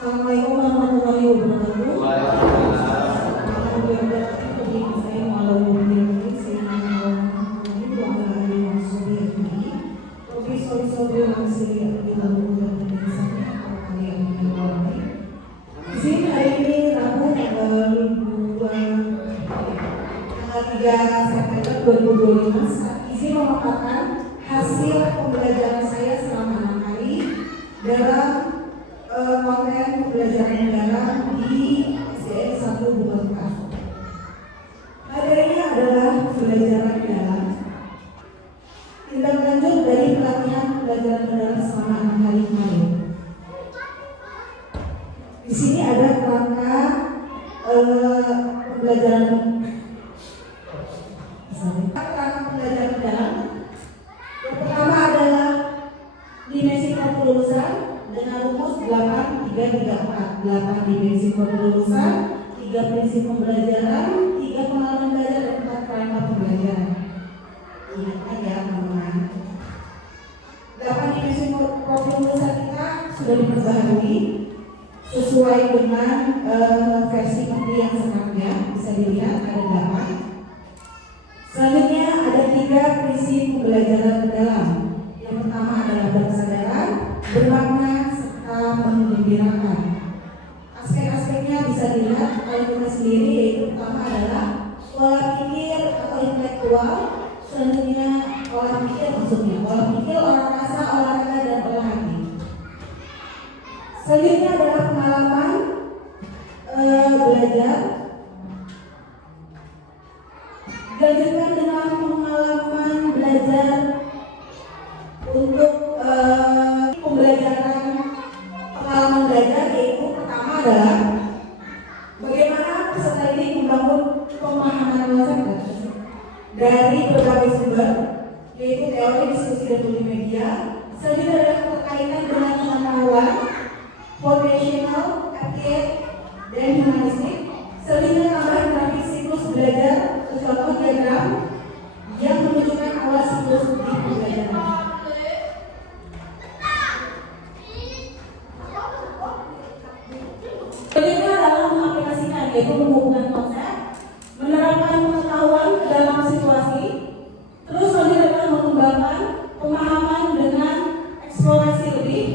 Assalamualaikum warahmatullahi wabarakatuh. Di sini hari ini Rabu tanggal 3 September 2025 izin memaparkan hasil pembelajaran saya selama 6 hari dalam konten pembelajaran negara di SDN 1 Bukan. Materinya adalah pembelajaran negara. Tindak lanjut dari pelatihan pembelajaran negara selama 6 hari kemarin. Di sini ada kerangka pembelajaran mendalam. Yang pertama adalah dimensi kelulusan dengan rumus 8 dimensi kelulusan, 3 prinsip pembelajaran, 3 pengalaman belajar, dan 4 kerangka pembelajaran. Ingatkan ya teman-teman. 8 dimensi kelulusan kita sudah diperbaharui sesuai dengan versi yang sekarangnya. Bisa dilihat ada 8. Selanjutnya ada 3 prinsip pembelajaran mendalam. Yang pertama adalah berkesadaran, bermakna, serta menggembirakan. Aspek-aspeknya bisa dilihat oleh kita sendiri, yaitu pertama adalah pola pikir atau intelektual. Selanjutnya pola pikir olah rasa, olahraga, dan olah hati. Selanjutnya adalah pengalaman belajar. Dilanjutkan dengan pengalaman belajar untuk pengalaman belajar, yaitu pertama adalah bagaimana peserta ini membangun pemahaman luas dari berbagai sumber, yaitu teori, diskusi, dan multimedia. Selanjutnya adalah berkaitan dengan pengetahuan foundational, applied, dan humanistik. Selanjutnya tambahan grafik siklus belajar, contoh diagram yang menunjukkan awal siklus di pembelajaran. Selanjutnya adalah mengaplikasikan, yaitu menghubungkan konsep, menerapkan pengetahuan dalam situasi. Terus selanjutnya adalah mengembangkan pemahaman dengan eksplorasi lebih.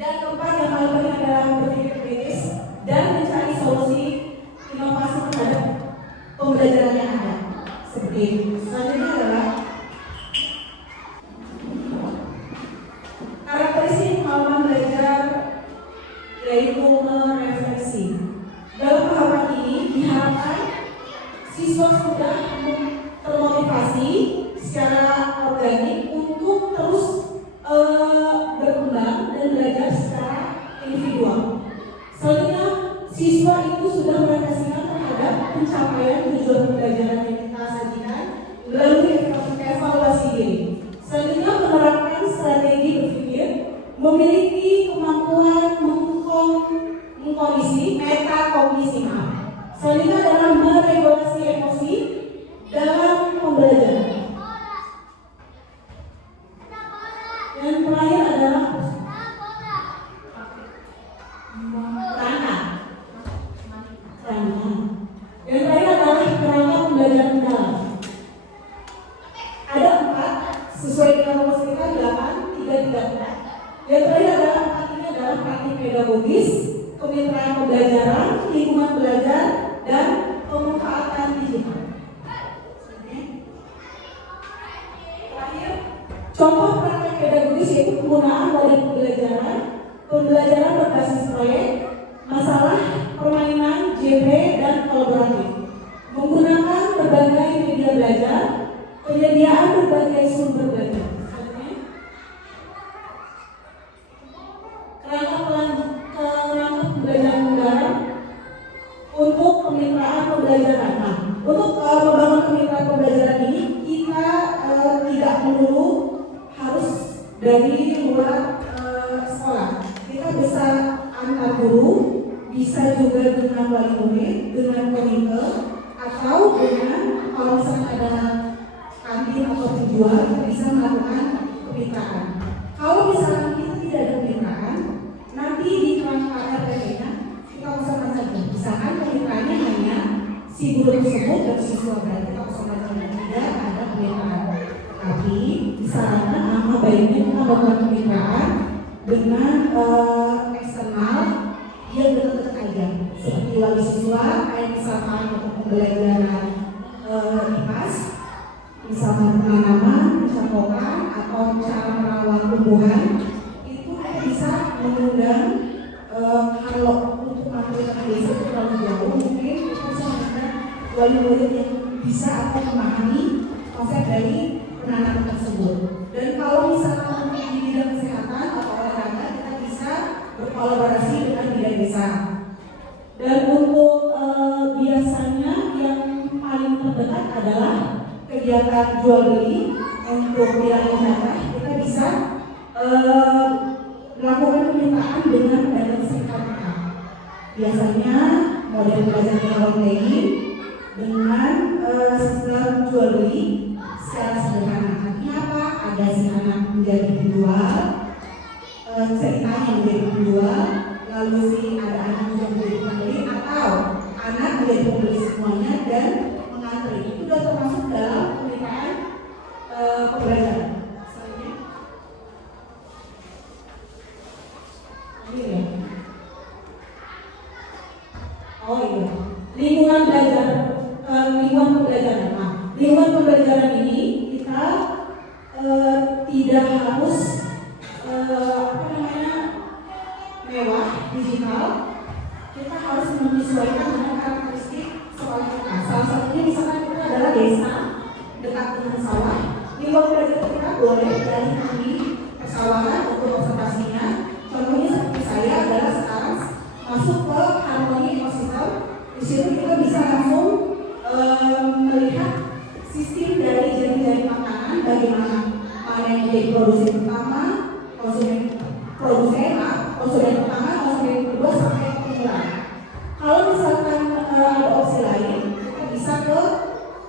Dan keempat yang paling penting adalah berpikir kritis dan mencari solusi inovasi terhadap pembelajaran yang ada. Seperti itu. Selanjutnya adalah karakteristik pengalaman belajar, yaitu merefleksi. Dalam tahapan ini diharapkan siswa sudah termotivasi secara organik untuk terus berkembang dan belajar secara individual. Selanjutnya siswa itu sudah merefleksikan terhadap pencapaian tujuan pembelajaran yang kita sajikan melalui evaluasi diri. Selanjutnya menerapkan strategi berpikir, memiliki kemampuan mengkondisi metakognisi. Selanjutnya adalah meregulasi emosi dalam pembelajaran. Dan terakhir adalah yang terakhir adalah kerangka pembelajaran mendalam. Ada 4 sesuai dengan rumus kita 8, 3, 3, 4. Yang terakhir adalah 4 ini adalah praktik pedagogis, kemitraan pembelajaran, lingkungan belajar, dan pemanfaatan digital. Terakhir, contoh praktik pedagogis yaitu penggunaan model pembelajaran berbasis proyek, masalah, permainan, genre, dan kolaboratif, menggunakan berbagai media belajar, penyediaan berbagai sumber belajar. Kerangka pembelajaran mendalam untuk kemitraan pembelajaran. Nah, untuk membangun kemitraan pembelajaran ini kita tidak melulu harus dari luar sekolah. Kita bisa antar guru, bisa juga dengan wali murid, dengan komite, atau dengan kalau misalnya ada kantin atau penjual, kita bisa melakukan kemitraan. Kalau misalnya kita tidak ada kemitraan, nanti di kerangka si guru tersebut dan siswa, berarti kalau soal tidak ada kemitraan. Tapi disarankan nama baiknya kita melakukan kemitraan dengan eksternal yang dekat-dekat aja, seperti wali siswa, kayak misalkan untuk pembelajaran IPAS, misalkan penanaman, pencampokan, atau cara merawat tumbuhan, itu bisa mengundang kalau untuk materi desa itu terlalu jauh, mungkin kita bisa mengundang wali-wali yang bisa atau memahami konsep dari penanaman tersebut. Dan kalau misalkan di bidang kesehatan atau olahraga, kita bisa berkolaborasi dengan bidang desa. Dan untuk biasanya yang paling terdekat adalah kegiatan jual beli untuk wilayah wisata. Kita bisa melakukan permintaan dengan dana sertifikat. Biasanya model belajar online dengan sistem jual beli secara sederhana. Artinya apa? Ada si anak menjadi penjual, ceritanya menjadi penjual, lalu si ada anak yang menjadi pembeli, atau anak menjadi pembeli semuanya dan mengantri. Itu sudah termasuk dalam permintaan pembelajaran. Oh iya, lingkungan belajar, lingkungan pembelajaran. Nah, lingkungan pembelajaran ini kita tidak harus mewah digital. Kita harus menyesuaikan dengan karakteristik sekolah kita. Salah satunya misalkan kita adalah desa dekat dengan sawah. Lingkungan belajar kita boleh dari kami persawahan untuk observasinya. Contohnya seperti saya adalah sekarang masuk ke harmoni ekosistem. Di situ kita bisa langsung melihat sistem dari jaring-jaring makanan, bagaimana mana yang menjadi produsen pertama, konsumen pertama, konsumen kedua sampai pengumpulan. Kalau misalkan ada opsi lain, kita bisa ke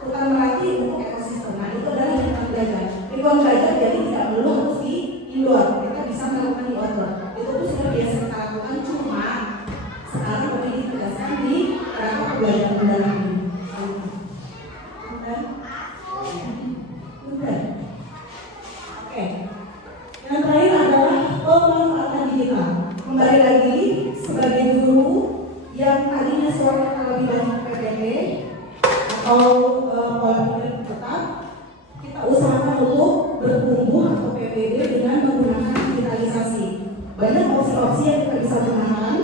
hutan melati untuk ekosistem. Nah, itu adalah lingkungan belajar. Lingkungan belajar jadi tidak perlu harus di indoor, kita bisa melakukan di outdoor. Itu tuh sudah biasa kita lakukan, cuma sekarang boleh ditegaskan di kerangka pembelajaran mendalam ini. Oke. Yang terakhir adalah pemanfaatan digital. Kembali lagi sebagai guru yang tadinya suara lebih banyak PPT atau pola pikir tetap, kita usahakan untuk bertumbuh atau PPD dengan menggunakan digitalisasi. Banyak opsi-opsi yang kita bisa gunakan.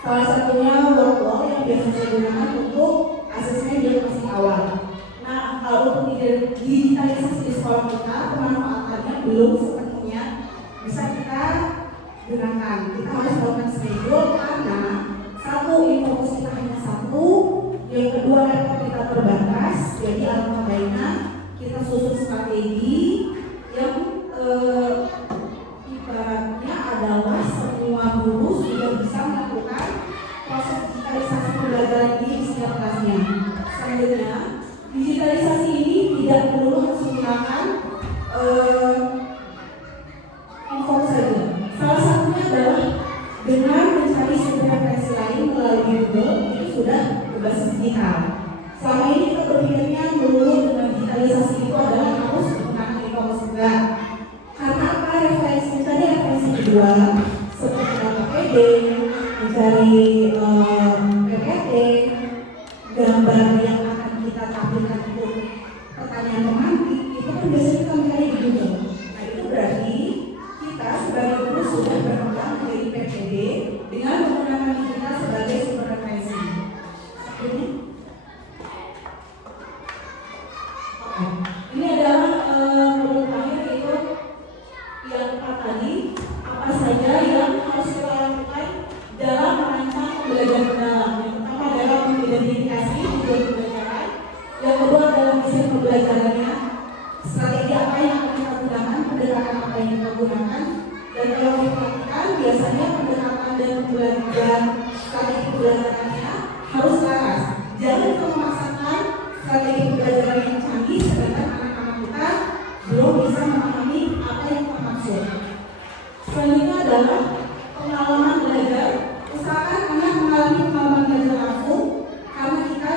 Salah satunya workflow yang biasa saya gunakan untuk asesmen yang masih awal. Nah, kalau untuk digitalisasi di sekolah kita, pemanfaatannya belum sepenuhnya bisa kita gunakan. Kita harus melakukan schedule karena satu, infocus kita hanya satu, yang kedua laptop kita terbatas. Jadi alangkah baiknya kita susun strategi yang ibaratnya adalah semua guru sudah bisa melakukan proses digitalisasi pembelajaran ini di setiap kelasnya. Selanjutnya, digitalisasi ini tidak perlu harus menggunakan info saja. Salah satunya adalah dengan mencari sumber referensi lain melalui Google, itu sudah berbasis digital. Selama ini kita berpikirnya melulu dengan digitalisasi itu adalah harus menggunakan e-commerce juga. Karena apa? Referensi tadi referensi kedua seperti PPT, mencari PPT, gambar yang akan kita tampilkan untuk pertanyaan pemantik, itu kan biasanya kita mencari di Google. Nah, itu berarti kita sebagai guru sudah berkembang menjadi PPD dengan menggunakan digital sebagai sumber referensi. Ini adalah modul terakhir, yaitu yang tadi apa saja yang harus kita lakukan dalam merancang pembelajaran mendalam. Yang pertama adalah mengidentifikasi tujuan pembelajaran. Yang kedua adalah desain pembelajarannya, strategi apa yang akan kita gunakan, pendekatan apa yang kita gunakan. Dan kalau diperhatikan, biasanya pendekatan dan pembelajaran strategi pembelajarannya harus selaras. Jangan kita memaksakan strategi pembelajaran yang canggih sedangkan anak-anak kita belum bisa memahami apa yang kita maksud. Selanjutnya adalah pengalaman belajar. Usahakan anak mengalami pengalaman belajar langsung karena kita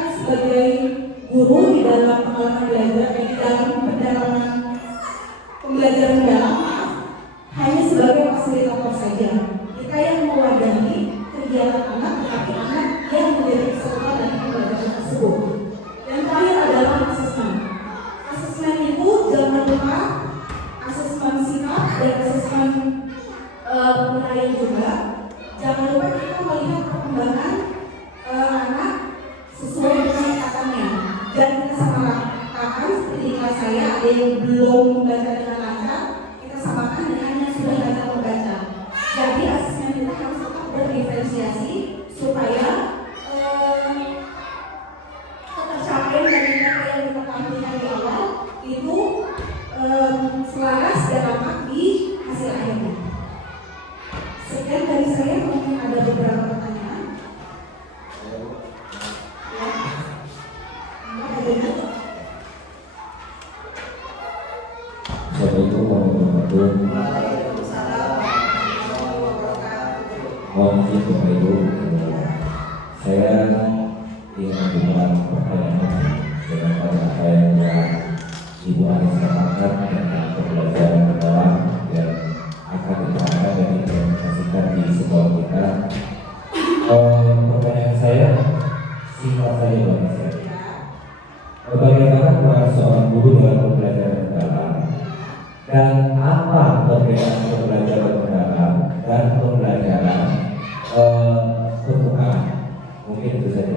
kegiatan anak, tetapi anak yang menjadi peserta dari pembelajaran tersebut. Yang terakhir adalah asesmen. Asesmen itu jangan lupa asesmen sikap dan asesmen penilaian juga. Jangan lupa kita melihat perkembangan anak sesuai dengan tingkatannya. Dan kita samakan seperti kelas saya, ada yang belum membaca dengan lancar, kita samakan dengan yang sudah lancar membaca. Jadi asesmen kita harus tetap berdiferensiasi supaya tercapai dari apa yang kita tampilkan di awal itu selaras dan dapat di hasil akhirnya. Sekian dari saya, mungkin ada beberapa pertanyaan. Assalamualaikum warahmatullahi wabarakatuh. Mohon izin Bapak Ibu, saya ingin memberikan pertanyaan dengan apa yang Ibu Anis katakan tentang pembelajaran mendalam yang akan diterapkan dan diimplementasikan di sekolah kita. Pertanyaan saya singkat saja Pak Anis. Bagaimana peran seorang guru dalam pembelajaran mendalam? Dan apa perbedaan pembelajaran mendalam dan pembelajaran permukaan? Mungkin itu saja.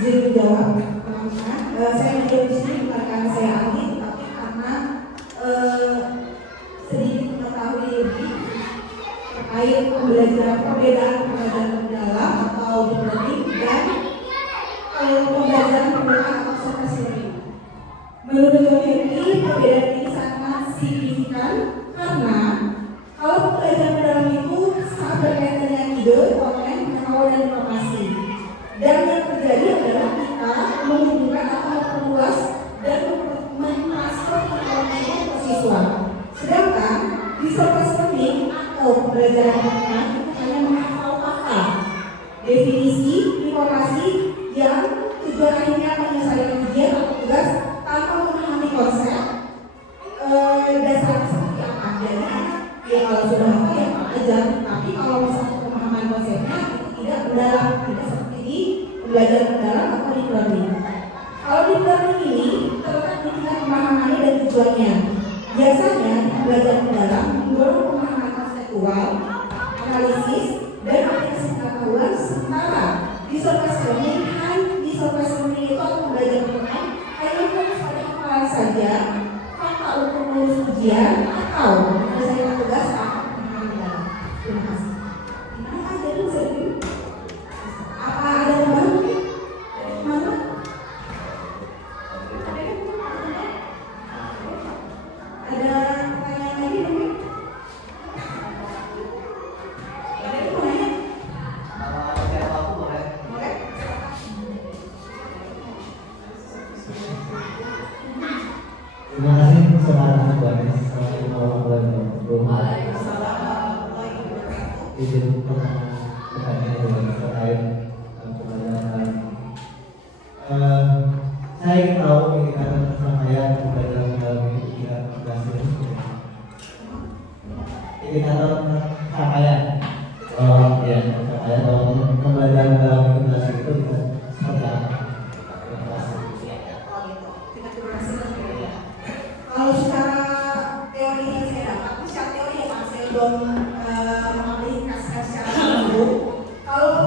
Izin menjawab, saya menjawab di sini bukan karena saya ahli, tapi karena sedikit mengetahui lebih terkait perbedaan pembelajaran mendalam atau deep learning dan pembelajaran permukaan atau surface learning. Menurut Yoheri, perbedaan ini sangat signifikan karena kalau pembelajaran mendalam itu sangat berkaitan dengan ide, konten, pengetahuan dan informasi. Dan yang terjadi adalah kita menghubungkan atau memperluas dan mentransfer informasi ke siswa. Sedangkan di surface learning atau pembelajaran permukaan itu hanya menghafal fakta, definisi, informasi yang tujuan akhirnya menyelesaikan ujian atau tugas tanpa memahami konsep dasarnya seperti apa. Jadi ya kalau sudah hafal ya ajar, tapi kalau misalnya pemahaman konsepnya itu tidak mendalam, tidak seperti di pembelajaran mendalam atau deep learning. Kalau deep learning ini terletak di tingkat pemahamannya dan tujuannya. Biasanya di pembelajaran mendalam mendorong pemahaman konseptual, analisis, dan aplikasi pengetahuan, sementara di surface learning itu atau pembelajaran permukaan hanya fokus pada hafalan saja, fakta untuk mengurus ujian atau menyelesaikan tugas tanpa pemahaman mendalam. Terima kasih. Gimana Pak? Jadi bisa dulu. Apa ada yang baru? Mana? Ada pertanyaan lagi mungkin? Ada yang mau nanya? Boleh? Terima kasih saudara Bu Anis. Assalamualaikum warahmatullahi wabarakatuh. Izin pertanyaan terkait pembelajaran. Saya ingin tahu indikator pencapaian pembelajaran mendalam itu tidak berhasil. Indikator pencapaian, pencapaian kalau pembelajaran mendalam itu berhasil itu seperti apa? Kalau secara teori yang saya dapat, secara teori ya Pak, saya belum mengaplikasikan secara langsung. Kalau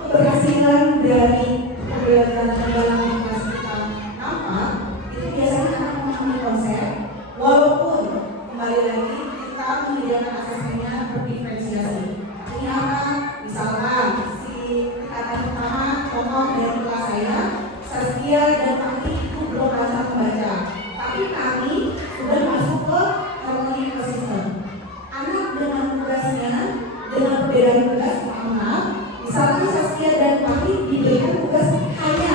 keberhasilan dari pembelajaran mendalam yang kita nampak, itu biasanya akan memahami konsep, walaupun kembali lagi kita menyediakan asesmennya berdiferensiasi. Artinya apa? Misalkan si tingkatan pertama, contoh dari kelas saya, Saskia dan Fahri itu belum lancar membaca. Tapi kami sudah masuk ke harmoni ekosistem. Anak dengan tugasnya, dengan perbedaan tugas, maaf, misalnya Saskia dan Fahri diberikan tugas hanya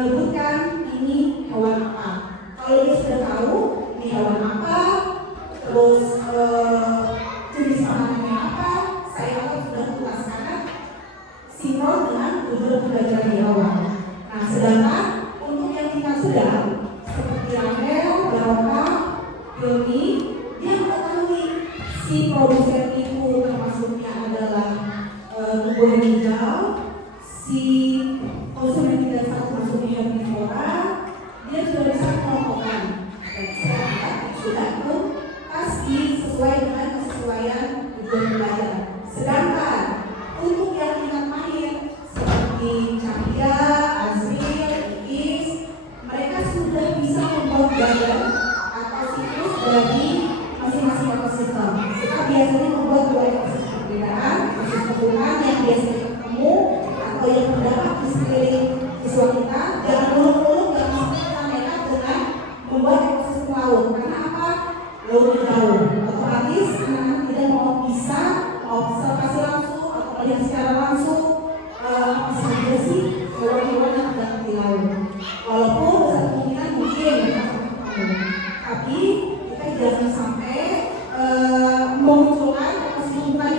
menyebutkan ini hewan apa. Kalau dia sudah tahu ini hewan apa, terus jenis makanannya apa, saya akan sudah tuntas karena sinkron dengan tujuan pembelajaran di awal. Nah, sedangkan untuk yang tingkat sedang seperti Amel, Baroka, Hilmi, dia mengetahui si produsen itu termasuknya adalah tumbuhan hijau, si konsumen tidak satu masuknya herbivora, dia sudah bisa mengelompokkan dan sudah pun pasti sesuai dengan kesesuaian tujuan belajar. Sedangkan untuk yang tingkat mahir seperti Cahya, Azril, Is, mereka sudah bisa membuat badan atau siklus dari masing-masing ekosistem. Kita biasanya membuat dua ekosistem perbedaan, ekosistem Tuhan yang biasanya ketemu atau yang terdapat di sekeliling siswa kita. Jangan muluk-muluk, jangan sampai kita nekat dengan membuat ekosistem laut. Karena apa? Lautnya jauh. Otomatis anak-anak tidak mau bisa observasi langsung atau melihat secara langsung bisa bersih hewan-hewan yang ada di laut. Walaupun besar kemungkinan mungkin tapi kita jangan sampai memunculkan ekosistem bukan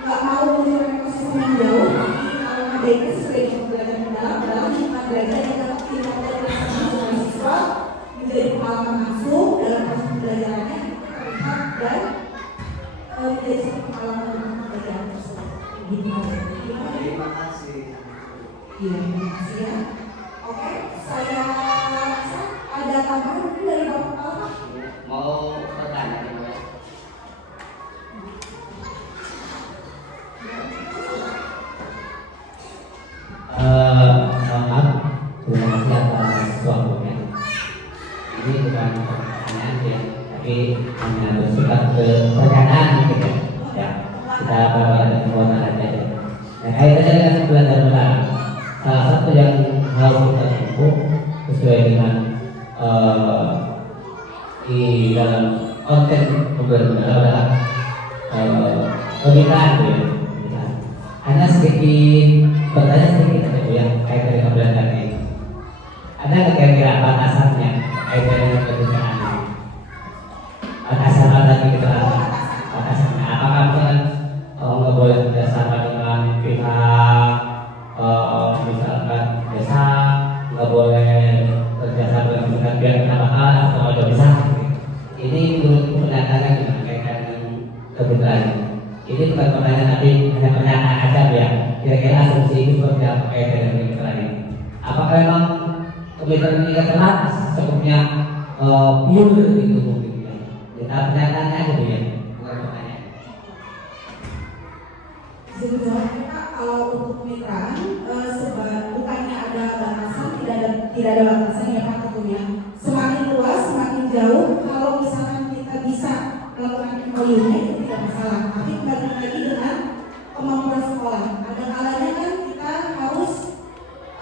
nggak mau munculkan ekosistem yang jauh. Kalau ada itu sesuai dengan belajar dalam bukan belajar yang dapat tidak dari siswa menjadi pengalaman langsung dalam proses pembelajarannya terlihat dan menjadi satu pengalaman untuk pembelajaran tersebut. Terima kasih. Iya, terima kasih ya. Oke, saya rasa ada tambahan mungkin dari Bapak Alfa. Mau bertanya nih, Bu? Maaf, terima kasih atas waktunya. Ini bukan pertanyaan ya, tapi hanya bersifat ke pernyataan gitu ya. Ya, kita baru ada kekuatan aja. Nah, kaitannya dengan belajar menang. Salah satu yang harus kita tempuh sesuai dengan di dalam konten pembelajaran adalah pembinaan ya. Hanya sedikit bertanya sedikit aja Bu ya kaitan dengan belajar ini. Ada nggak kira-kira batasannya kaitan dengan pembinaan ini? Batasan tadi kita batasannya apakah misalkan nggak boleh kerjasama dengan pihak misalkan desa, nggak boleh kerjasama dengan pihak penambahan atau ada bisa? Ini menurut pernyataannya gimana kaitan dengan kebenaran? Ini bukan pertanyaan tapi hanya pernyataan aja ya. Kira-kira asumsi itu seperti apa kaitan dengan kebenaran ini? Apakah memang kebenaran ini tidak terbatas cukupnya pure gitu mungkin ya? Kita pernyataannya aja Bu ya, bukan pertanyaan. Sebenarnya kalau untuk kemitraan bukannya ada batasan, tidak ada batasan ya Pak tentunya. Semakin luas, semakin jauh. Kalau misalkan kita bisa melakukan MOU-nya itu tidak masalah. Tapi kembali lagi dengan kemampuan sekolah. Ada kalanya kan kita harus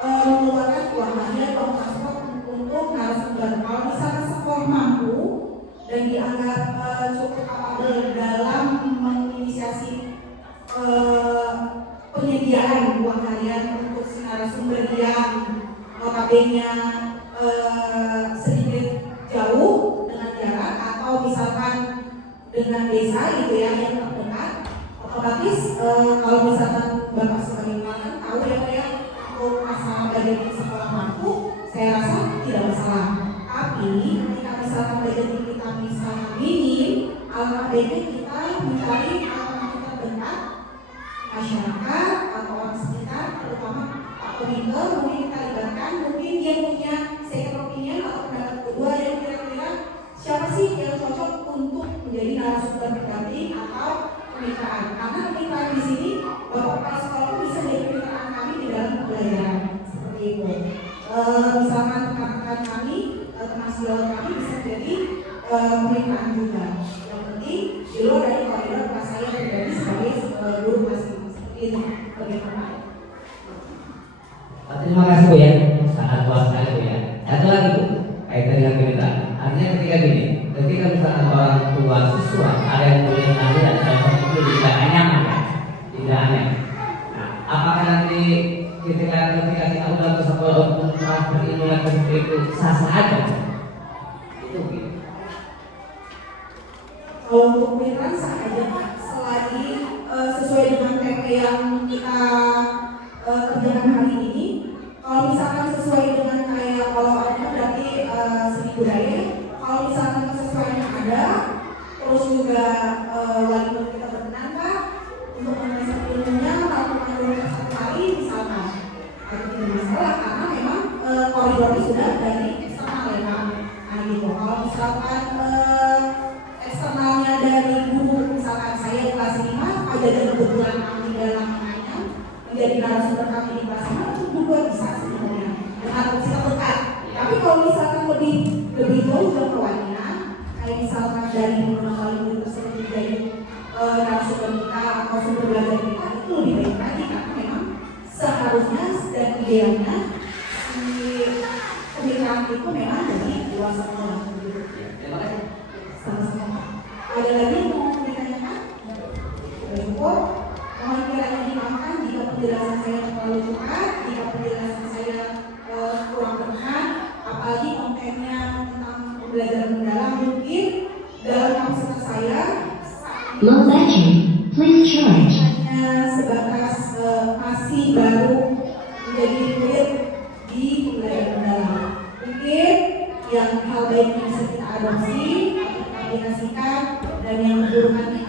mengeluarkan uang biaya, uang transport untuk narasumber. Kalau misalkan sekolah mampu dan dianggap cukup kapabel dalam menginisiasi penyediaan uang harian untuk si narasumber yang notabene sedikit jauh dengan jarak atau misalkan dengan desa gitu ya yang terdekat, otomatis kalau misalkan Bapak sebagai pelayan tahu ya Pak ya untuk masalah budget di sekolah mampu, saya rasa tidak masalah. Tapi ketika misalkan budget kita misalnya minim, alangkah baiknya kita mencari alternatif terdekat masyarakat atau orang sekitar, terutama Pak Komite mungkin kita libatkan, mungkin dia punya second opinion atau pendapat kedua yang kira-kira siapa sih yang cocok untuk menjadi narasumber pendamping atau kemitraan. Karena kemitraan di sini Bapak Kepala Sekolah itu bisa menjadi kemitraan kami di dalam pembelajaran seperti itu. Misalkan rekan-rekan kami, teman sejawat kami bisa menjadi kemitraan juga. Yang penting di luar dari koridor kelas saya pribadi sebagai guru kelas ini bagaimana? Terima kasih Bu ya, sangat puas sekali Bu ya. Satu lagi Bu, kaitan dengan kita. Artinya ketika gini, ketika misalkan orang tua siswa ada yang boleh nanya dan itu tidak nyaman ya, tidak aneh. Nah, apakah nanti ketika kita udah ke sekolah untuk berilmu seperti itu sah-sah aja? Itu gitu. Kalau untuk kemitraan sah aja Pak, selagi sesuai dengan TP yang kita kerjakan hari ini. Kalau misalkan sesuai dengan kayak kalau ada berarti seni budaya. Kalau misalkan kesesuaian ada, sudah dari eksternal ya Kak. Nah gitu. Kalau misalkan eksternalnya dari guru, misalkan saya kelas 5, ada kebetulan kami dalam menjadi narasumber kami di kelas 5, itu juga bisa sebenarnya dengan opsi terdekat. Tapi kalau misalkan lebih jauh jangkauannya, kayak misalkan dari mengenal guru tersebut menjadi narasumber kita atau sumber belajar kita, itu lebih baik lagi karena memang seharusnya dan idealnya si pemikiran itu memang lebih luas semua. Terima kasih. Sama-sama. Ada lagi yang mau ditanyakan? Cukup. Mohon kiranya dimaafkan jika penjelasan saya terlalu cepat, jika penjelasan saya kurang berkenan, apalagi kontennya tentang pembelajaran mendalam mungkin dalam kapasitas saya Low battery, please charge. hanya sebatas masih baru menjadi murid di pembelajaran mendalam. Mungkin yang hal baik yang bisa kita adopsi, kita aplikasikan, dan yang keburukannya